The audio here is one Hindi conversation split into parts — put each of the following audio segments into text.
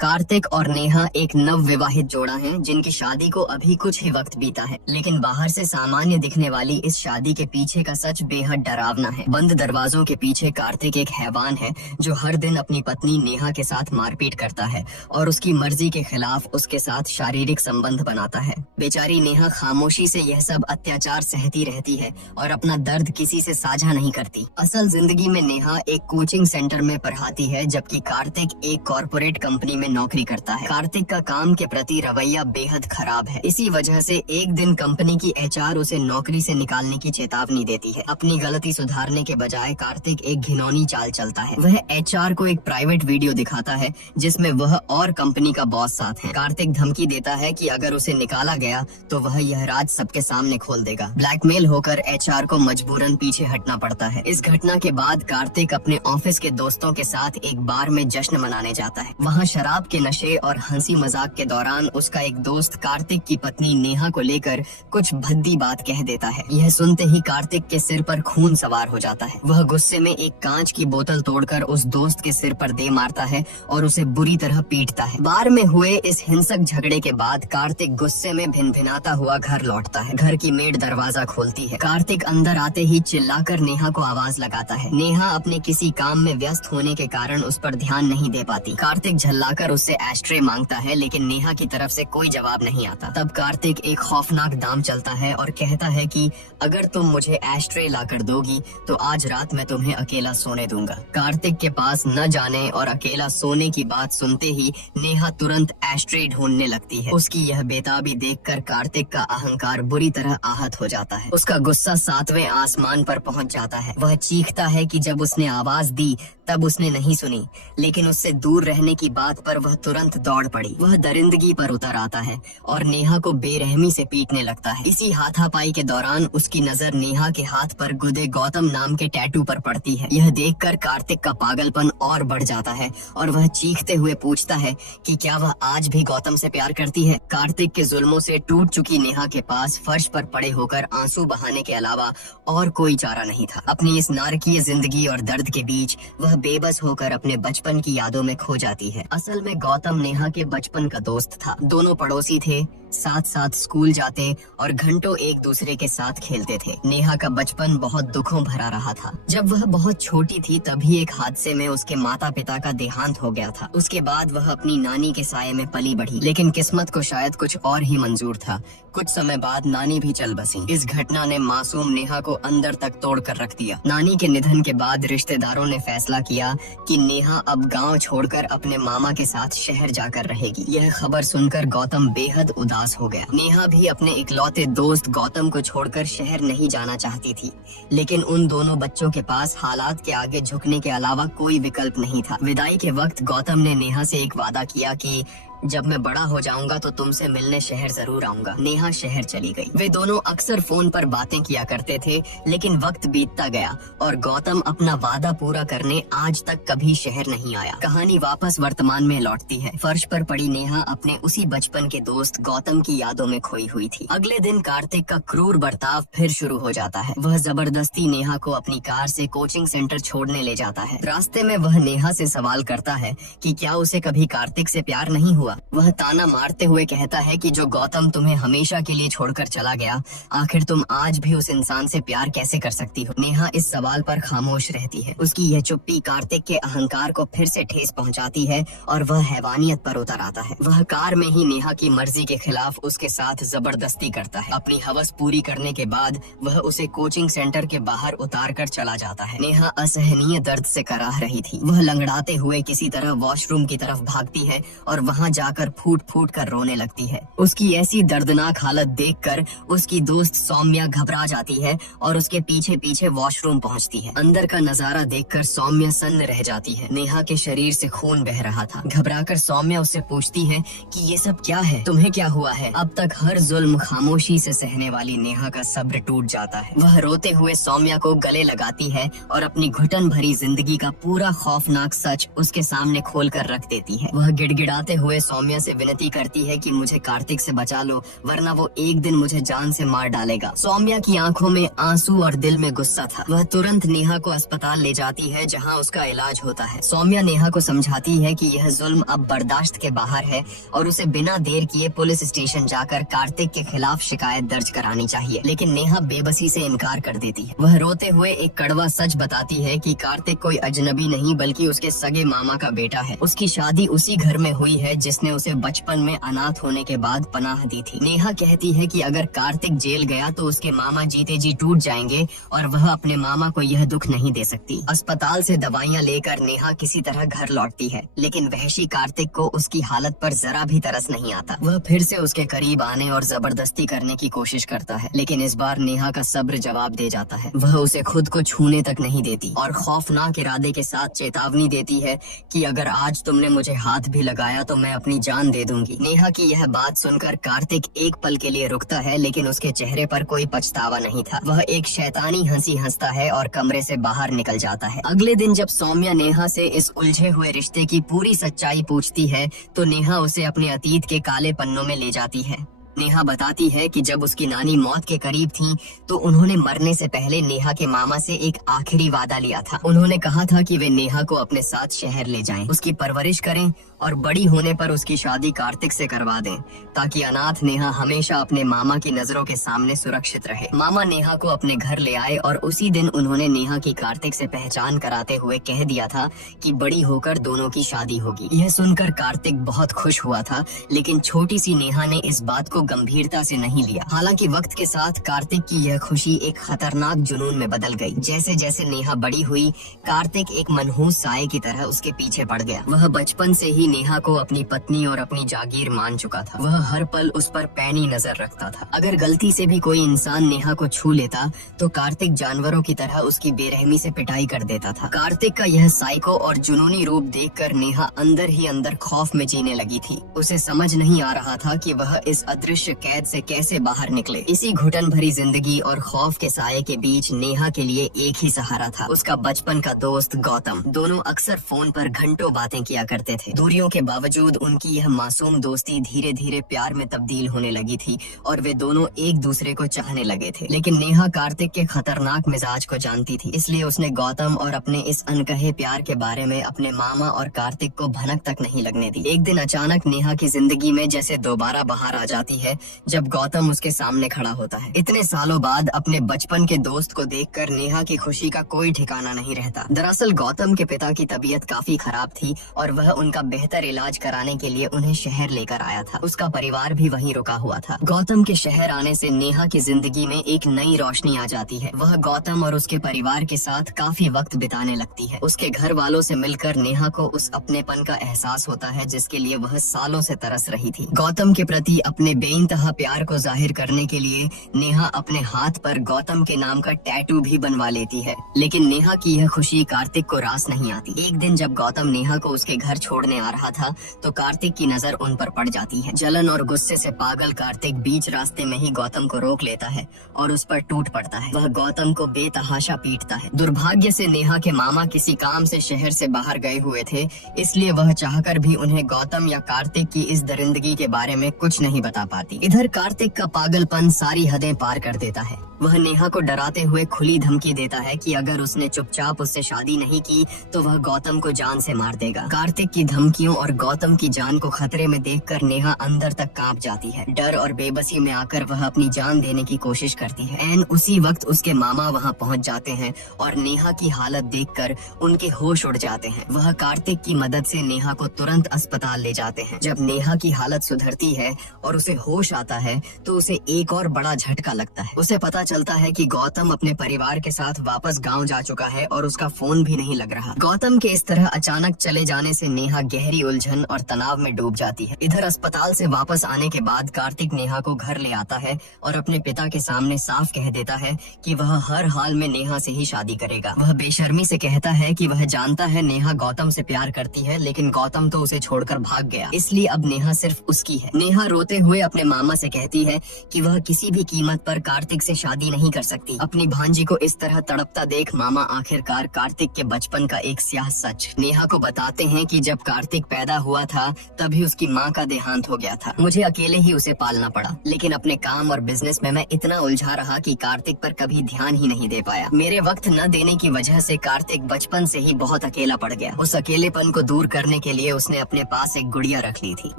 कार्तिक और नेहा एक नव विवाहित जोड़ा है जिनकी शादी को अभी कुछ ही वक्त बीता है, लेकिन बाहर से सामान्य दिखने वाली इस शादी के पीछे का सच बेहद डरावना है। बंद दरवाजों के पीछे कार्तिक एक हैवान है जो हर दिन अपनी पत्नी नेहा के साथ मारपीट करता है और उसकी मर्जी के खिलाफ उसके साथ शारीरिक संबंध बनाता है। बेचारी नेहा खामोशी से यह सब अत्याचार सहती रहती है और अपना दर्द किसी से साझा नहीं करती। असल जिंदगी में नेहा एक कोचिंग सेंटर में पढ़ाती है, जबकि कार्तिक एक कॉर्पोरेट कंपनी में नौकरी करता है। कार्तिक का काम के प्रति रवैया बेहद खराब है। इसी वजह से एक दिन कंपनी की एचआर उसे नौकरी से निकालने की चेतावनी देती है। अपनी गलती सुधारने के बजाय कार्तिक एक घिनौनी चाल चलता है। वह एचआर को एक प्राइवेट वीडियो दिखाता है जिसमें वह और कंपनी का बॉस साथ है। कार्तिक धमकी देता है कि अगर उसे निकाला गया तो वह यह राज सबके सामने खोल देगा। ब्लैकमेल होकर एचआर को मजबूरन पीछे हटना पड़ता है। इस घटना के बाद कार्तिक अपने ऑफिस के दोस्तों के साथ एक बार में जश्न मनाने जाता है। वहाँ शराब के नशे और हंसी मजाक के दौरान उसका एक दोस्त कार्तिक की पत्नी नेहा को लेकर कुछ भद्दी बात कह देता है। यह सुनते ही कार्तिक के सिर पर खून सवार हो जाता है। वह गुस्से में एक कांच की बोतल तोड़कर उस दोस्त के सिर पर दे मारता है और उसे बुरी तरह पीटता है। बार में हुए इस हिंसक झगड़े के बाद कार्तिक गुस्से में भिनभिनाता हुआ घर लौटता है। घर की मेड दरवाजा खोलती है। कार्तिक अंदर आते ही चिल्लाकर नेहा को आवाज लगाता है। नेहा अपने किसी काम में व्यस्त होने के कारण उस पर ध्यान नहीं दे पाती। कार्तिक झल्लाकर उससे एस्ट्रे मांगता है, लेकिन नेहा की तरफ से कोई जवाब नहीं आता। तब कार्तिक एक खौफनाक दाम चलता है और कहता है कि अगर तुम मुझे एस्ट्रे लाकर दोगी तो आज रात मैं तुम्हें अकेला सोने दूंगा। कार्तिक के पास न जाने और अकेला सोने की बात सुनते ही नेहा तुरंत एस्ट्रे ढूंढने लगती है। उसकी यह बेताबी देखकर कार्तिक का अहंकार बुरी तरह आहत हो जाता है। उसका गुस्सा 7वें आसमान पर पहुंच जाता है। वह चीखता है कि जब उसने आवाज दी तब उसने नहीं सुनी, लेकिन उससे दूर रहने की बात पर वह तुरंत दौड़ पड़ी। वह दरिंदगी पर उतर आता है और नेहा को बेरहमी से पीटने लगता है। इसी हाथापाई के दौरान उसकी नजर नेहा के हाथ पर गुदे गौतम नाम के टैटू पर पड़ती है। यह देखकर कार्तिक का पागलपन और बढ़ जाता है और वह चीखते हुए पूछता है कि क्या वह आज भी गौतम से प्यार करती है। कार्तिक के जुल्मों से टूट चुकी नेहा के पास फर्श पर पड़े होकर आंसू बहाने के अलावा और कोई चारा नहीं था। अपनी इस नारकीय जिंदगी और दर्द के बीच वह बेबस होकर अपने बचपन की यादों में खो जाती है। असल में गौतम नेहा के बचपन का दोस्त था। दोनों पड़ोसी थे, साथ साथ स्कूल जाते और घंटों एक दूसरे के साथ खेलते थे। नेहा का बचपन बहुत दुखों भरा रहा था। जब वह बहुत छोटी थी तभी एक हादसे में उसके माता पिता का देहांत हो गया था। उसके बाद वह अपनी नानी के साये में पली बढ़ी, लेकिन किस्मत को शायद कुछ और ही मंजूर था। कुछ समय बाद नानी भी चल बसी। इस घटना ने मासूम नेहा को अंदर तक तोड़ कर रख दिया। नानी के निधन के बाद रिश्तेदारों ने फैसला किया कि नेहा अब गांव छोड़कर अपने मामा के साथ शहर जाकर रहेगी। यह खबर सुनकर गौतम बेहद उदास हो गया। नेहा भी अपने इकलौते दोस्त गौतम को छोड़कर शहर नहीं जाना चाहती थी, लेकिन उन दोनों बच्चों के पास हालात के आगे झुकने के अलावा कोई विकल्प नहीं था। विदाई के वक्त गौतम ने नेहा से एक वादा किया कि जब मैं बड़ा हो जाऊंगा तो तुमसे मिलने शहर जरूर आऊंगा। नेहा शहर चली गई। वे दोनों अक्सर फोन पर बातें किया करते थे, लेकिन वक्त बीतता गया और गौतम अपना वादा पूरा करने आज तक कभी शहर नहीं आया। कहानी वापस वर्तमान में लौटती है। फर्श पर पड़ी नेहा अपने उसी बचपन के दोस्त गौतम की यादों में खोई हुई थी। अगले दिन कार्तिक का क्रूर बर्ताव फिर शुरू हो जाता है। वह जबरदस्ती नेहा को अपनी कार से कोचिंग सेंटर छोड़ने ले जाता है। रास्ते में वह नेहा से सवाल करता है कि क्या उसे कभी कार्तिक से प्यार नहीं हुआ। वह ताना मारते हुए कहता है कि जो गौतम तुम्हें हमेशा के लिए छोड़कर चला गया, आखिर तुम आज भी उस इंसान से प्यार कैसे कर सकती हो। नेहा इस सवाल पर खामोश रहती है। उसकी यह चुप्पी कार्तिक के अहंकार को फिर से ठेस पहुंचाती है और वह हैवानियत पर उतर आता है। वह कार में ही नेहा की मर्जी के खिलाफ उसके साथ जबरदस्ती करता है। अपनी हवस पूरी करने के बाद वह उसे कोचिंग सेंटर के बाहर उतार कर चला जाता है। नेहा असहनीय दर्द से कराह रही थी। वह लंगड़ाते हुए किसी तरह वॉशरूम की तरफ भागती है और वहाँ जाकर फूट फूट कर रोने लगती है। उसकी ऐसी दर्दनाक हालत देखकर उसकी दोस्त सौम्या घबरा जाती है और उसके पीछे पीछे वॉशरूम पहुंचती है। अंदर का नजारा देखकर सौम्या सन्न रह जाती है। नेहा के शरीर से खून बह रहा था। घबराकर सौम्या उससे पूछती है कि ये सब क्या है, तुम्हें क्या हुआ है। अब तक हर जुल्म खामोशी से सहने वाली नेहा का सब्र टूट जाता है। वह रोते हुए सौम्या को गले लगाती है और अपनी घुटन भरी जिंदगी का पूरा खौफनाक सच उसके सामने खोल कर रख देती है। वह गिड़गिड़ाते हुए सौम्या से विनती करती है कि मुझे कार्तिक से बचा लो, वरना वो एक दिन मुझे जान से मार डालेगा। सौम्या की आंखों में आंसू और दिल में गुस्सा था। वह तुरंत नेहा को अस्पताल ले जाती है जहां उसका इलाज होता है। सौम्या नेहा को समझाती है कि यह जुल्म अब बर्दाश्त के बाहर है और उसे बिना देर किए पुलिस स्टेशन जाकर कार्तिक के खिलाफ शिकायत दर्ज करानी चाहिए, लेकिन नेहा बेबसी से इनकार कर देती है। वह रोते हुए एक कड़वा सच बताती है कि कार्तिक कोई अजनबी नहीं बल्कि उसके सगे मामा का बेटा है। उसकी शादी उसी घर में हुई है जिसने उसे बचपन में अनाथ होने के बाद पनाह दी थी। नेहा कहती है कि अगर कार्तिक जेल गया तो उसके मामा जीते जी टूट जाएंगे और वह अपने मामा को यह दुख नहीं दे सकती। अस्पताल से दवाइयाँ लेकर नेहा किसी तरह घर लौटती है, लेकिन वहशी कार्तिक को उसकी हालत पर जरा भी तरस नहीं आता। वह फिर से उसके करीब आने और जबरदस्ती करने की कोशिश करता है, लेकिन इस बार नेहा का सब्र जवाब दे जाता है। वह उसे खुद को छूने तक नहीं देती और खौफनाक इरादे के साथ चेतावनी देती है कि अगर आज तुमने मुझे हाथ भी लगाया तो मैं अपनी जान दे दूंगी। नेहा की यह बात सुनकर कार्तिक एक पल के लिए रुकता है, लेकिन उसके चेहरे पर कोई पछतावा नहीं था। वह एक शैतानी हंसी हंसता है और कमरे से बाहर निकल जाता है। अगले दिन जब सौम्या नेहा से इस उलझे हुए रिश्ते की पूरी सच्चाई पूछती है तो नेहा उसे अपने अतीत के काले पन्नों में ले जाती है। नेहा बताती है कि जब उसकी नानी मौत के करीब थी तो उन्होंने मरने से पहले नेहा के मामा से एक आखिरी वादा लिया था। उन्होंने कहा था कि वे नेहा को अपने साथ शहर ले जाएं, उसकी परवरिश करें और बड़ी होने पर उसकी शादी कार्तिक से करवा दें, ताकि अनाथ नेहा हमेशा अपने मामा की नजरों के सामने सुरक्षित रहे। मामा नेहा को अपने घर ले आए और उसी दिन उन्होंने नेहा की कार्तिक से पहचान कराते हुए कह दिया था कि बड़ी होकर दोनों की शादी होगी। यह सुनकर कार्तिक बहुत खुश हुआ था, लेकिन छोटी सी नेहा ने इस बात को गंभीरता से नहीं लिया। हालांकि वक्त के साथ कार्तिक की यह खुशी एक खतरनाक जुनून में बदल गई। जैसे जैसे नेहा बड़ी हुई, कार्तिक एक मनहूस साए की तरह उसके पीछे पड़ गया। वह बचपन से ही नेहा को अपनी पत्नी और अपनी जागीर मान चुका था। वह हर पल उस पर पैनी नजर रखता था। अगर गलती से भी कोई इंसान नेहा को छू लेता तो कार्तिक जानवरों की तरह उसकी बेरहमी से पिटाई कर देता था। कार्तिक का यह साइको और जुनूनी रूप देखकर नेहा अंदर ही अंदर खौफ में जीने लगी थी। उसे समझ नहीं आ रहा था कि वह इस अदृश्य कैद से कैसे बाहर निकले। इसी घुटन भरी जिंदगी और खौफ के साये के बीच नेहा के लिए एक ही सहारा था, उसका बचपन का दोस्त गौतम। दोनों अक्सर फोन पर घंटों बातें किया करते थे। दूरियों के बावजूद उनकी यह मासूम दोस्ती धीरे धीरे प्यार में तब्दील होने लगी थी और वे दोनों एक दूसरे को चाहने लगे थे। लेकिन नेहा कार्तिक के खतरनाक मिजाज को जानती थी, इसलिए उसने गौतम और अपने इस अनकहे प्यार के बारे में अपने मामा और कार्तिक को भनक तक नहीं लगने दी। एक दिन अचानक नेहा की जिंदगी में जैसे दोबारा बहार आ जाती है जब गौतम उसके सामने खड़ा होता है। इतने सालों बाद अपने बचपन के दोस्त को देखकर नेहा की खुशी का कोई ठिकाना नहीं रहता। दरअसल गौतम के पिता की तबीयत काफी खराब थी और वह उनका बेहतर इलाज कराने के लिए उन्हें शहर लेकर आया था। उसका परिवार भी वहीं रुका हुआ था। गौतम के शहर आने से नेहा की जिंदगी में एक नई रोशनी आ जाती है। वह गौतम और उसके परिवार के साथ काफी वक्त बिताने लगती है। उसके घर वालों से मिलकर नेहा को उस अपनेपन का एहसास होता है जिसके लिए वह सालों से तरस रही थी। गौतम के प्रति अपने बेइंतहा प्यार को जाहिर करने के लिए नेहा अपने हाथ पर गौतम के नाम का टैटू भी बनवा लेती है। लेकिन नेहा की यह खुशी कार्तिक को रास नहीं आती। एक दिन जब गौतम नेहा को उसके घर छोड़ने आ रहा था तो कार्तिक की नजर उन पर पड़ जाती है। जलन और गुस्से से पागल कार्तिक बीच रास्ते में ही गौतम को रोक लेता है और उस पर टूट पड़ता है। वह गौतम को बेतहाशा पीटता है। दुर्भाग्य से नेहा के मामा किसी काम से शहर से बाहर गए हुए थे, इसलिए वह चाहकर भी उन्हें गौतम या कार्तिक की इस दरिंदगी के बारे में कुछ नहीं बता पाती। इधर कार्तिक का पागलपन सारी हदें पार कर देता है। वह नेहा को डराते हुए खुली धमकी देता है कि अगर उसने चुपचाप उससे शादी नहीं की तो वह गौतम को जान से मार देगा। कार्तिक की धमकियों और गौतम की जान को खतरे में देखकर नेहा अंदर तक कांप जाती है। डर और बेबसी में आकर वह अपनी जान देने की कोशिश करती है। एन उसी वक्त उसके मामा वहां पहुंच जाते हैं और नेहा की हालत देखकर उनके होश उड़ जाते हैं। वह कार्तिक की मदद से नेहा को तुरंत अस्पताल ले जाते हैं। जब नेहा की हालत सुधरती है और उसे होश आता है तो उसे एक और बड़ा झटका लगता है। उसे पता चलता है कि गौतम अपने परिवार के साथ वापस गांव जा चुका है और उसका फोन भी नहीं लग रहा। गौतम के इस तरह अचानक चले जाने से नेहा गहरी उलझन और तनाव में डूब जाती है। इधर अस्पताल से वापस आने के बाद कार्तिक नेहा को घर ले आता है और अपने पिता के सामने साफ कह देता है कि वह हर हाल में नेहा से ही शादी करेगा। वह बेशर्मी से कहता है कि वह जानता है नेहा गौतम से प्यार करती है, लेकिन गौतम तो उसे छोड़कर भाग गया, इसलिए अब नेहा सिर्फ उसकी है। नेहा रोते हुए अपने अपने मामा से कहती है कि वह किसी भी कीमत पर कार्तिक से शादी नहीं कर सकती। अपनी भांजी को इस तरह तड़पता देख मामा आखिरकार कार्तिक के बचपन का एक स्याह सच नेहा को बताते हैं कि जब कार्तिक पैदा हुआ था तभी उसकी माँ का देहांत हो गया था। मुझे अकेले ही उसे पालना पड़ा, लेकिन अपने काम और बिजनेस में मैं इतना उलझा रहा कि कार्तिक पर कभी ध्यान ही नहीं दे पाया। मेरे वक्त न देने की वजह से कार्तिक बचपन से ही बहुत अकेला पड़ गया। उस अकेलेपन को दूर करने के लिए उसने अपने पास एक गुड़िया रख ली थी।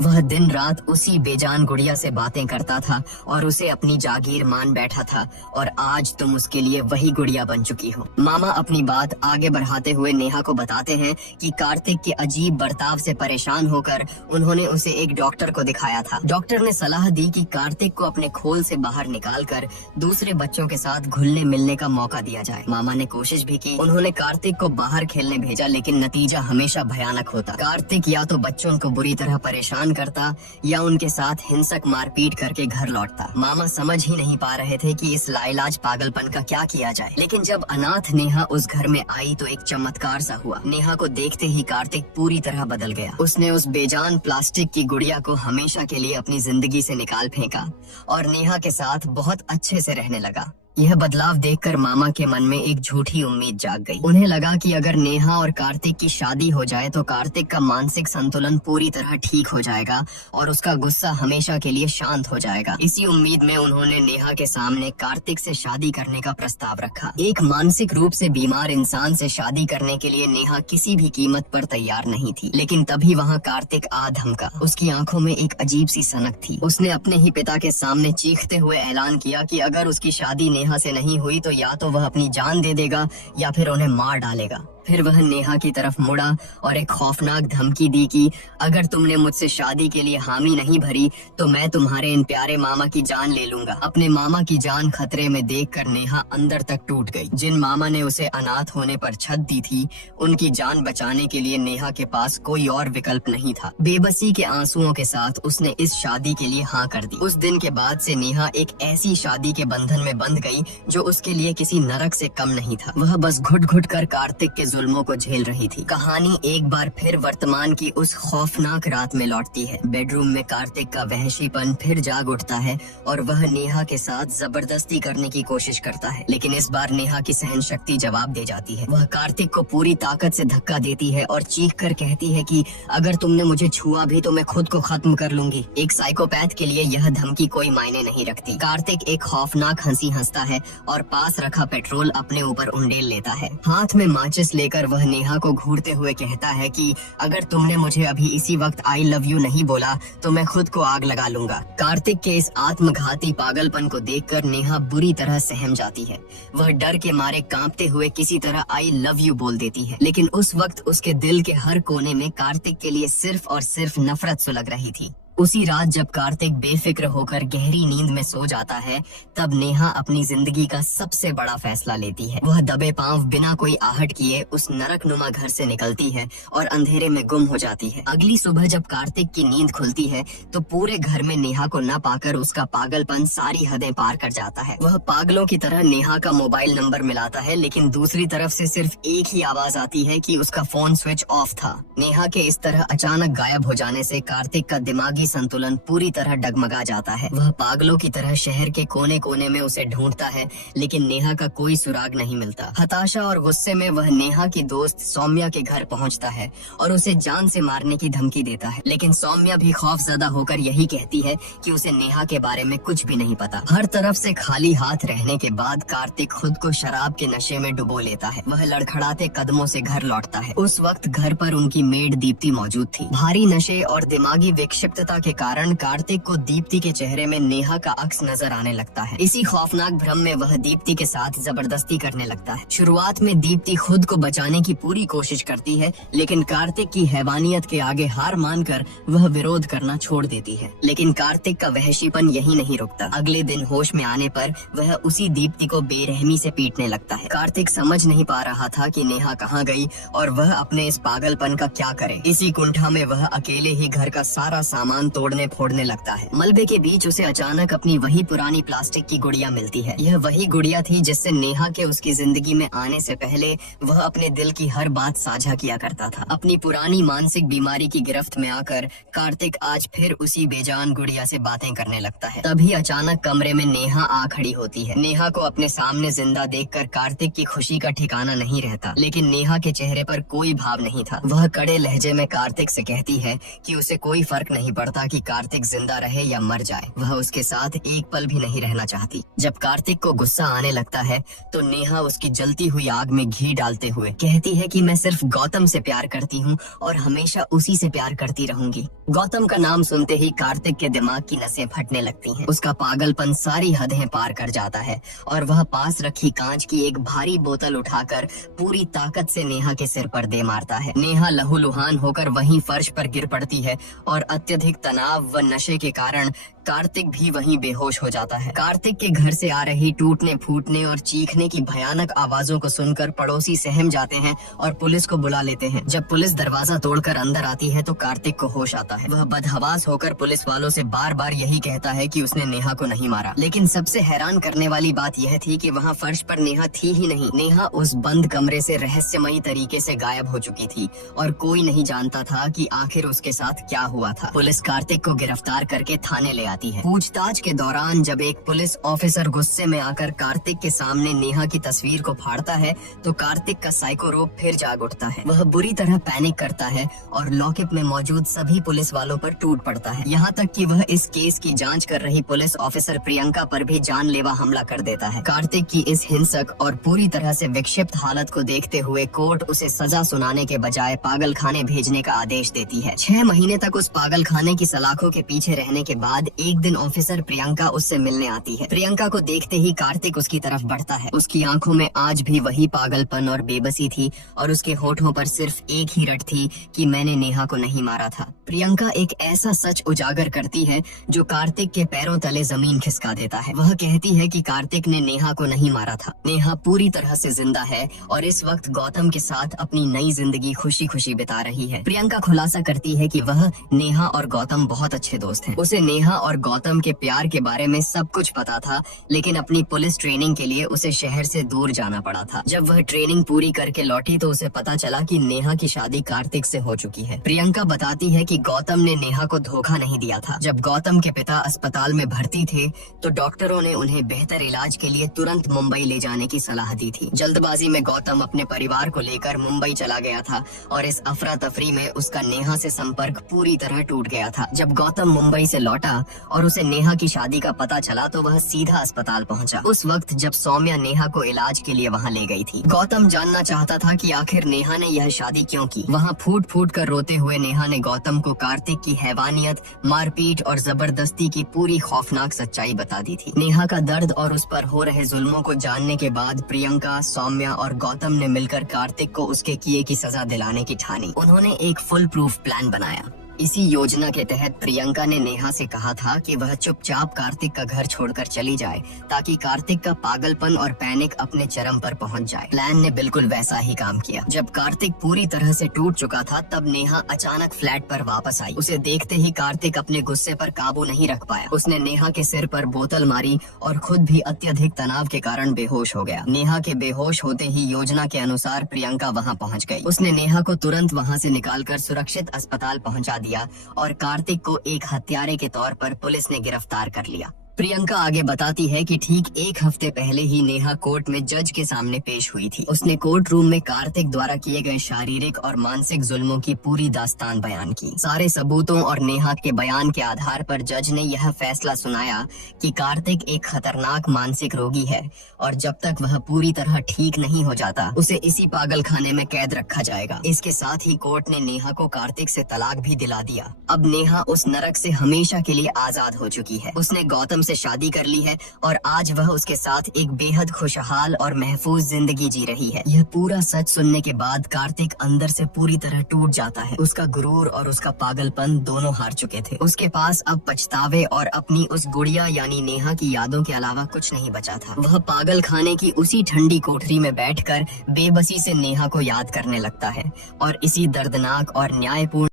वह दिन रात उसी बेजान गुड़िया से बातें करता था और उसे अपनी जागीर मान बैठा था, और आज तुम उसके लिए वही गुड़िया बन चुकी हो। मामा अपनी बात आगे बढ़ाते हुए नेहा को बताते हैं कि कार्तिक के अजीब बर्ताव से परेशान होकर उन्होंने उसे एक डॉक्टर को दिखाया था। डॉक्टर ने सलाह दी कि कार्तिक को अपने खोल से बाहर निकालकर दूसरे बच्चों के साथ घुलने मिलने का मौका दिया जाए। मामा ने कोशिश भी की। उन्होंने कार्तिक को बाहर खेलने भेजा, लेकिन नतीजा हमेशा भयानक होता। कार्तिक या तो बच्चों को बुरी तरह परेशान करता या उनके साथ हिंसक मारपीट करके घर लौटता। मामा समझ ही नहीं पा रहे थे कि इस लाइलाज पागलपन का क्या किया जाए। लेकिन जब अनाथ नेहा उस घर में आई तो एक चमत्कार सा हुआ। नेहा को देखते ही कार्तिक पूरी तरह बदल गया। उसने उस बेजान प्लास्टिक की गुड़िया को हमेशा के लिए अपनी जिंदगी से निकाल फेंका और नेहा के साथ बहुत अच्छे से रहने लगा। यह बदलाव देखकर मामा के मन में एक झूठी उम्मीद जाग गई। उन्हें लगा कि अगर नेहा और कार्तिक की शादी हो जाए तो कार्तिक का मानसिक संतुलन पूरी तरह ठीक हो जाएगा और उसका गुस्सा हमेशा के लिए शांत हो जाएगा। इसी उम्मीद में उन्होंने नेहा के सामने कार्तिक से शादी करने का प्रस्ताव रखा। एक मानसिक रूप से बीमार इंसान से शादी करने के लिए नेहा किसी भी कीमत पर तैयार नहीं थी, लेकिन तभी वहाँ कार्तिक आ धमका। उसकी आंखों में एक अजीब सी सनक थी। उसने अपने ही पिता के सामने चीखते हुए ऐलान किया कि अगर उसकी शादी नेहा से नहीं हुई तो या तो वह अपनी जान दे देगा या फिर उन्हें मार डालेगा। फिर वह नेहा की तरफ मुड़ा और एक खौफनाक धमकी दी कि अगर तुमने मुझसे शादी के लिए हामी नहीं भरी तो मैं तुम्हारे इन प्यारे मामा की जान ले लूंगा। अपने मामा की जान खतरे में देखकर नेहा अंदर तक टूट गई। जिन मामा ने उसे अनाथ होने पर छत दी थी, उनकी जान बचाने के लिए नेहा के पास कोई और विकल्प नहीं था। बेबसी के आंसुओं के साथ उसने इस शादी के लिए हाँ कर दी। उस दिन के बाद से नेहा एक ऐसी शादी के बंधन में बंध गई जो उसके लिए किसी नरक से कम नहीं था। वह बस घुट घुट कर कार्तिक के जुल्मों को झेल रही थी। कहानी एक बार फिर वर्तमान की उस खौफनाक रात में लौटती है। बेडरूम में कार्तिक का वहशीपन फिर जाग उठता है और वह नेहा के साथ जबरदस्ती करने की कोशिश करता है, लेकिन इस बार नेहा की सहन शक्ति जवाब दे जाती है। वह कार्तिक को पूरी ताकत से धक्का देती है और चीख कर कहती है कि अगर तुमने मुझे छुआ भी तो मैं खुद को खत्म कर लूंगी। एक साइकोपैथ के लिए यह धमकी कोई मायने नहीं रखती। कार्तिक एक खौफनाक हंसी हंसता है और पास रखा पेट्रोल अपने ऊपर उंडेल लेता है। हाथ में माचिस लेकर वह नेहा को घूरते हुए कहता है कि अगर तुमने मुझे अभी इसी वक्त आई लव यू नहीं बोला तो मैं खुद को आग लगा लूंगा। कार्तिक के इस आत्मघाती पागलपन को देखकर नेहा बुरी तरह सहम जाती है। वह डर के मारे कांपते हुए किसी तरह आई लव यू बोल देती है, लेकिन उस वक्त उसके दिल के हर कोने में कार्तिक के लिए सिर्फ और सिर्फ नफरत सुलग रही थी। उसी रात जब कार्तिक बेफिक्र होकर गहरी नींद में सो जाता है, तब नेहा अपनी जिंदगी का सबसे बड़ा फैसला लेती है। वह दबे पांव बिना कोई आहट किए उस नरकनुमा घर से निकलती है और अंधेरे में गुम हो जाती है। अगली सुबह जब कार्तिक की नींद खुलती है तो पूरे घर में नेहा को न पाकर उसका पागलपन सारी हदें पार कर जाता है। वह पागलों की तरह नेहा का मोबाइल नंबर मिलाता है, लेकिन दूसरी तरफ से सिर्फ एक ही आवाज आती है कि उसका फोन स्विच ऑफ था। नेहा के इस तरह अचानक गायब हो जाने से कार्तिक का दिमागी संतुलन पूरी तरह डगमगा जाता है। वह पागलों की तरह शहर के कोने कोने में उसे ढूंढता है, लेकिन नेहा का कोई सुराग नहीं मिलता। हताशा और गुस्से में वह नेहा की दोस्त सौम्या के घर पहुंचता है और उसे जान से मारने की धमकी देता है, लेकिन सौम्या भी खौफजदा होकर यही कहती है कि उसे नेहा के बारे में कुछ भी नहीं पता। हर तरफ से खाली हाथ रहने के बाद कार्तिक खुद को शराब के नशे में डुबो लेता है। वह लड़खड़ाते कदमों से घर लौटता है। उस वक्त घर पर उनकी मेड दीप्ति मौजूद थी। भारी नशे और दिमागी विक्षिप्तता के कारण कार्तिक को दीप्ति के चेहरे में नेहा का अक्स नजर आने लगता है। इसी खौफनाक भ्रम में वह दीप्ति के साथ जबरदस्ती करने लगता है। शुरुआत में दीप्ति खुद को बचाने की पूरी कोशिश करती है, लेकिन कार्तिक की हैवानियत के आगे हार मानकर वह विरोध करना छोड़ देती है। लेकिन कार्तिक का वहशीपन यही नहीं रुकता। अगले दिन होश में आने पर वह उसी दीप्ति को बेरहमी से पीटने लगता है। कार्तिक समझ नहीं पा रहा था कि नेहा कहाँ गई और वह अपने इस पागलपन का क्या करे। इसी कुंठा में वह अकेले ही घर का सारा सामान सामान तोड़ने फोड़ने लगता है। मलबे के बीच उसे अचानक अपनी वही पुरानी प्लास्टिक की गुड़िया मिलती है। यह वही गुड़िया थी जिससे नेहा के उसकी जिंदगी में आने से पहले वह अपने दिल की हर बात साझा किया करता था। अपनी पुरानी मानसिक बीमारी की गिरफ्त में आकर कार्तिक आज फिर उसी बेजान गुड़िया से बातें करने लगता है। तभी अचानक कमरे में नेहा आ खड़ी होती है। नेहा को अपने सामने जिंदा देखकर कार्तिक की खुशी का ठिकाना नहीं रहता, लेकिन नेहा के चेहरे पर कोई भाव नहीं था। वह कड़े लहजे में कार्तिक से कहती है कि उसे कोई फर्क नहीं पड़ता कि कार्तिक जिंदा रहे या मर जाए, वह उसके साथ एक पल भी नहीं रहना चाहती। जब कार्तिक को गुस्सा आने लगता है तो नेहा उसकी जलती हुई आग में घी डालते हुए कहती है कि मैं सिर्फ गौतम से प्यार करती हूँ और हमेशा उसी से प्यार करती रहूंगी। गौतम का नाम सुनते ही कार्तिक के दिमाग की नसें फटने लगती हैं। उसका पागलपन सारी हदें पार कर जाता है और वह पास रखी कांच की एक भारी बोतल उठाकर पूरी ताकत से नेहा के सिर पर दे मारता है। नेहा लहूलुहान होकर वहीं फर्श पर गिर पड़ती है और अत्यधिक तनाव व नशे के कारण कार्तिक भी वहीं बेहोश हो जाता है। कार्तिक के घर से आ रही टूटने फूटने और चीखने की भयानक आवाजों को सुनकर पड़ोसी सहम जाते हैं और पुलिस को बुला लेते हैं। जब पुलिस दरवाजा तोड़कर अंदर आती है तो कार्तिक को होश आता है। वह बदहवास होकर पुलिस वालों से बार बार यही कहता है कि उसने नेहा को नहीं मारा, लेकिन सबसे हैरान करने वाली बात यह थी कि वहाँ फर्श पर नेहा थी ही नहीं। नेहा उस बंद कमरे से रहस्यमयी तरीके से गायब हो चुकी थी और कोई नहीं जानता था कि आखिर उसके साथ क्या हुआ था। पुलिस कार्तिक को गिरफ्तार करके थाने ले आती है। पूछताछ के दौरान जब एक पुलिस ऑफिसर गुस्से में आकर कार्तिक के सामने नेहा की तस्वीर को फाड़ता है तो कार्तिक का साइको रोग फिर जाग उठता है। वह बुरी तरह पैनिक करता है और लॉकअप में मौजूद सभी पुलिस वालों पर टूट पड़ता है। यहाँ तक कि वह इस केस की जांच कर रही पुलिस ऑफिसर प्रियंका पर भी जानलेवा हमला कर देता है। कार्तिक की इस हिंसक और पूरी तरह से विक्षिप्त हालत को देखते हुए कोर्ट उसे सजा सुनाने के बजाय पागल खाने भेजने का आदेश देती है। 6 महीने तक उस पागल खाने की सलाखों के पीछे रहने के बाद एक दिन ऑफिसर प्रियंका उससे मिलने आती है। प्रियंका को देखते ही कार्तिक उसकी तरफ बढ़ता है। उसकी आंखों में आज भी वही पागलपन और बेबसी थी और उसके होठों पर सिर्फ एक ही रट थी कि मैंने नेहा को नहीं मारा था। प्रियंका एक ऐसा सच उजागर करती है जो कार्तिक के पैरों तले जमीन खिसका देता है। वह कहती है कि कार्तिक ने नेहा को नहीं मारा था। नेहा पूरी तरह से जिंदा है और इस वक्त गौतम के साथ अपनी नई जिंदगी खुशी खुशी बिता रही है। प्रियंका खुलासा करती है कि वह नेहा और गौतम बहुत अच्छे दोस्त हैं। उसे नेहा और गौतम के प्यार के बारे में सब कुछ पता था, लेकिन अपनी पुलिस ट्रेनिंग के लिए उसे शहर से दूर जाना पड़ा था। जब वह ट्रेनिंग पूरी करके लौटी तो उसे पता चला कि नेहा की शादी कार्तिक से हो चुकी है। प्रियंका बताती है कि गौतम ने नेहा को धोखा नहीं दिया था। जब गौतम के पिता अस्पताल में भर्ती थे तो डॉक्टरों ने उन्हें बेहतर इलाज के लिए तुरंत मुंबई ले जाने की सलाह दी थी। जल्दबाजी में गौतम अपने परिवार को लेकर मुंबई चला गया था और इस अफरा तफरी में उसका नेहा से संपर्क पूरी तरह टूट गया था। जब गौतम मुंबई से लौटा और उसे नेहा की शादी का पता चला तो वह सीधा अस्पताल पहुंचा। उस वक्त जब सौम्या नेहा को इलाज के लिए वहां ले गई थी। गौतम जानना चाहता था कि आखिर नेहा ने यह शादी क्यों की। वहां फूट फूट कर रोते हुए नेहा ने गौतम को कार्तिक की हैवानियत, मारपीट और जबरदस्ती की पूरी खौफनाक सच्चाई बता दी थी। नेहा का दर्द और उस पर हो रहे जुल्मों को जानने के बाद प्रियंका, सौम्या और गौतम ने मिलकर कार्तिक को उसके किए की सजा दिलाने की ठानी। उन्होंने एक फुल प्रूफ प्लान बनाया। इसी योजना के तहत प्रियंका ने नेहा से कहा था कि वह चुपचाप कार्तिक का घर छोड़कर चली जाए ताकि कार्तिक का पागलपन और पैनिक अपने चरम पर पहुंच जाए। प्लान ने बिल्कुल वैसा ही काम किया। जब कार्तिक पूरी तरह से टूट चुका था तब नेहा अचानक फ्लैट पर वापस आई। उसे देखते ही कार्तिक अपने गुस्से पर काबू नहीं रख पाया। उसने नेहा के सिर पर बोतल मारी और खुद भी अत्यधिक तनाव के कारण बेहोश हो गया। नेहा के बेहोश होते ही योजना के अनुसार प्रियंका वहाँ पहुँच गयी। उसने नेहा को तुरंत वहाँ से निकालकर सुरक्षित अस्पताल पहुँचा दिया और कार्तिक को एक हत्यारे के तौर पर पुलिस ने गिरफ्तार कर लिया। प्रियंका आगे बताती है कि ठीक 1 हफ्ते पहले ही नेहा कोर्ट में जज के सामने पेश हुई थी। उसने कोर्ट रूम में कार्तिक द्वारा किए गए शारीरिक और मानसिक जुल्मों की पूरी दास्तान बयान की। सारे सबूतों और नेहा के बयान के आधार पर जज ने यह फैसला सुनाया कि कार्तिक एक खतरनाक मानसिक रोगी है और जब तक वह पूरी तरह ठीक नहीं हो जाता उसे इसी पागल खाने में कैद रखा जाएगा। इसके साथ ही कोर्ट ने नेहा को कार्तिक से तलाक भी दिला दिया। अब नेहा उस नरक से हमेशा के लिए आजाद हो चुकी है। उसने गौतम से शादी कर ली है और आज वह उसके साथ एक बेहद खुशहाल और महफूज जिंदगी जी रही है। यह पूरा सच सुनने के बाद कार्तिक अंदर से पूरी तरह टूट जाता है। उसका गुरूर और उसका पागलपन दोनों हार चुके थे। उसके पास अब पछतावे और अपनी उस गुड़िया यानी नेहा की यादों के अलावा कुछ नहीं बचा था। वह पागल खाने की उसी ठंडी कोठरी में बैठकर बेबसी से नेहा को याद करने लगता है और इसी दर्दनाक और न्यायपूर्ण